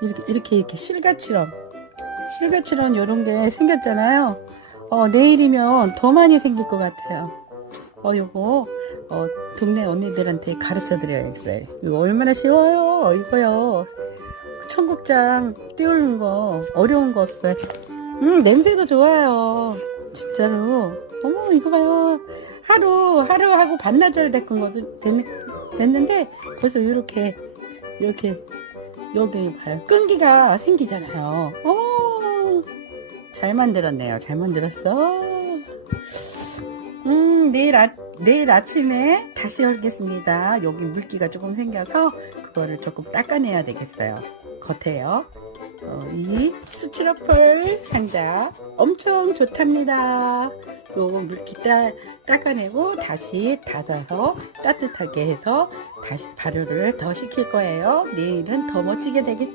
이렇게 이렇게 이렇게 실가처럼 실가처럼 이런 게 생겼잖아요. 어, 내일이면 더 많이 생길 것 같아요. 어, 요거 어, 동네 언니들한테 가르쳐 드려야겠어요. 이거 얼마나 쉬워요. 이거요. 청국장 띄우는 거 어려운 거 없어요. 음 냄새도 좋아요. 진짜로. 어머 이거 봐요. 하루 하루 하고 반나절 됐건 됐, 됐는데 벌써 이렇게 이렇게 여기 봐요. 끈기가 생기잖아요. 어머 잘 만들었네요. 잘 만들었어. 음 내일 아 내일 아침에 다시 열겠습니다. 여기 물기가 조금 생겨서 그거를 조금 닦아내야 되겠어요. 겉에요. 어, 이 스티로폴 상자 엄청 좋답니다. 요거 물기 따, 닦아내고 다시 닫아서 따뜻하게 해서 다시 발효를 더 시킬 거예요. 내일은 더 멋지게 되겠죠?